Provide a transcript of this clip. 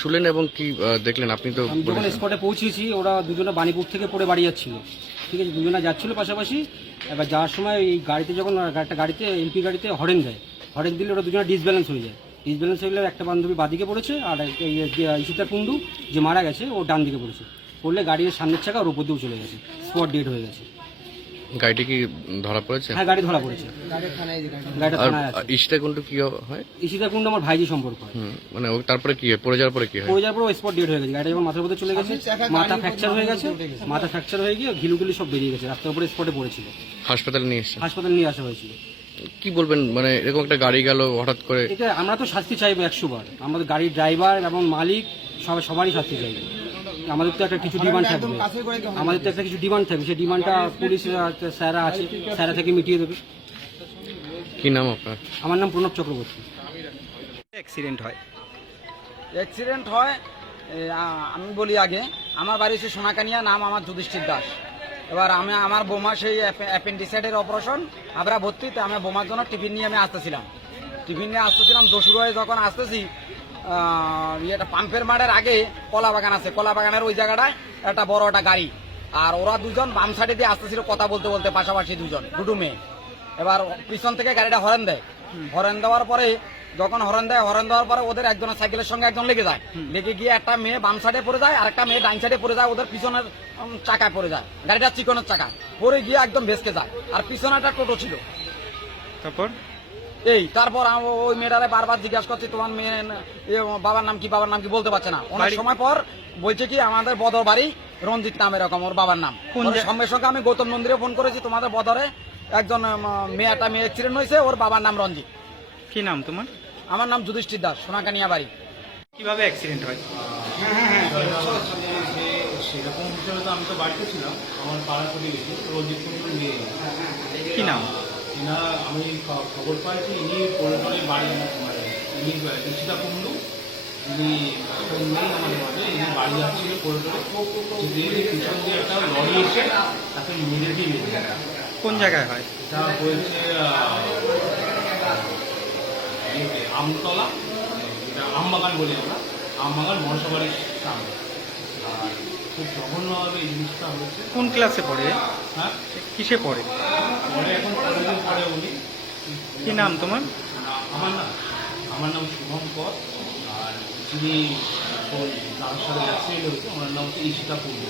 শুনলেন এবং কি দেখলেন আপনি তো আমি যখন বলেছেন। স্পটে পৌঁছেছি ওরা দুজনে বাণীপুর থেকে পড়ে বাড়ি যাচ্ছিল। ঠিক আছে, দুজনে যাচ্ছিল পাশাপাশি। এবার যাওয়ার সময় এই গাড়িতে যখন গাড়িতে এমপি গাড়িতে হরেন দেয়, হরেন দিলে ওরা দুজনে ডিসব্যালেন্স হয়ে যায়। ডিসব্যালেন্স হয়ে গেলে একটা বান্ধবী বাদিকে পড়েছে আর ইশিতা কুন্ডু যে মারা গেছে ও ডান দিকে পড়েছে। পড়লে গাড়ির সামনের চাকা ওর উপর দিয়েও চলে গেছে, স্পট ডেড হয়ে গেছে। গাড়িটি কি ধরা পড়েছে? হ্যাঁ, গাড়ি ধরা পড়েছে, গাড়িটা আর থানায় আছে। ইশিতা কুন্ডু কি হয়? ইশিতা কুন্ডু আমার ভাইজি সম্পর্ক হয়। মানে ও তারপরে কি হয়? পড়ে যাওয়ার পরে কি হয়? পড়ে যাওয়ার পর স্পট ডেড হয়ে গেছে। গাড়ি যখন মাথার উপরে চলে গেছে, মাথা ফ্র্যাকচার হয়ে গেছে, মাথা ফ্র্যাকচার হয়ে গিয়ে ঘিলুগুলি সব বেরিয়ে গেছে, রাস্তার উপরে স্পটে পড়েছিল। হাসপাতালে নিয়ে এসছে। হাসপাতালে নিয়ে আসা হয়েছিল। কি বলবেন, মানে এরকম একটা গাড়ি গেল হঠাৎ করে? এটা আমরা তো শাস্তি চাইবো 100 বার। আমাদের গাড়ির ড্রাইভার এবং মালিক সবারই শাস্তি চাইবে। আমাদের তো একটা কিছু ডিমান্ড থাকবে, আমাদের তো একটা কিছু ডিমান্ড থাকবে। সেই ডিমান্ডটা পুলিশ স্যারা আছে, স্যারা থেকে মিটিয়ে দেবে। কি নাম আপনার? আমার নাম প্রণব চক্রবর্তী। অ্যাক্সিডেন্ট হয়। অ্যাক্সিডেন্ট হয় আমি বলি আগে, আমার বাড়ি হচ্ছে সোনাকানিয়া, নাম আমার যুধিষ্ঠির দাস। এবার আমার বোমা সেই অ্যাপেন্ডিসাইডের অপারেশন, আমরা ভর্তি। তো আমি বোমার জন্য টিফিন নিয়ে আসতেছিলাম। দোসুর হয়ে যখন আসতেছি, এটা পাম্পের মাঠের আগে কলা বাগান আছে, কলা বাগানের ওই জায়গাটায় একটা বড় একটা গাড়ি, আর ওরা দুজন বাম সাইডে দিয়ে আসতেছিল কথা বলতে বলতে, পাশাপাশি দুটো মেয়ে। এবার পিছন থেকে গাড়িটা হরেন দেয়, হরেন দেওয়ার পরে যখন হরেন দেওয়ার পরে ওদের একজনের সাইকেলের সঙ্গে একজন লেগে যায়। লেগে গিয়ে একটা মেয়ে বাম সাইডে পড়ে যায় আর একটা মেয়ে ডান সাইডে পড়ে যায়, ওদের পিছনের চাকায় পড়ে যায়, গাড়িটা চিকনের চাকায় পড়ে গিয়ে একদম ভেসকে যায়। আর পিছনে একটা টোটো ছিল। তারপর ওই মেয়েটারে বারবার জিজ্ঞাসা করছি, তোমার মেয়ে বাবার নাম কি বলতে পারছে না। অনেক সময় পর বলছে কি আমাদের বদর বাড়ি রঞ্জিত নাম, এরকম ওর বাবার নাম। সঙ্গে সঙ্গে আমি গৌতম মন্দিরে ফোন করেছি, তোমাদের বদরে একজন একটা মেয়ে অ্যাক্সিডেন্ট হয়েছে, ওর বাবার নাম রঞ্জিত। কি নাম তোমার? আমার নাম যুধিষ্ঠির দাস, সোনাকানিয়া বাড়ি। কিভাবে অ্যাক্সিডেন্ট হয়? সেরকম হিসেবে তো আমি তো বাড়িতে ছিলাম, আমার পাড়া প্রতিবেশী রঞ্জিত কুন্ডু নিয়ে। কি নাম? আমি খবর পাই যে ইনি পরিবারে বাড়ি, মানে ইনি ইশিতা কুন্ডু, ইনি এখন নেই আমাদের মাঝে। ইনি বাড়ি যাচ্ছিল করিডোরে, পিছন দিয়ে একটা লরি এসে তাকে মেরে দিয়ে নিয়ে যায়। কোন জায়গায় হয়? এটা হয়েছে আমতলা, এটা আমবাগান বলি আমরা, আমবাগান মনসাবাড়ির সামনে। আর খুব জঘন্যভাবে এই জিনিসটা হয়েছে। কোন ক্লাসে পড়ে? হ্যাঁ, কিসে পড়ে? পরে এখন কতদিন পরে উনি। কি নাম তোমার? আমার নাম শুভম কর। আর যিনি এখন তার সাথে অ্যাক্সিডেন্ট হয়েছে ওনার নাম হচ্ছে ইশিতা কুন্ডু।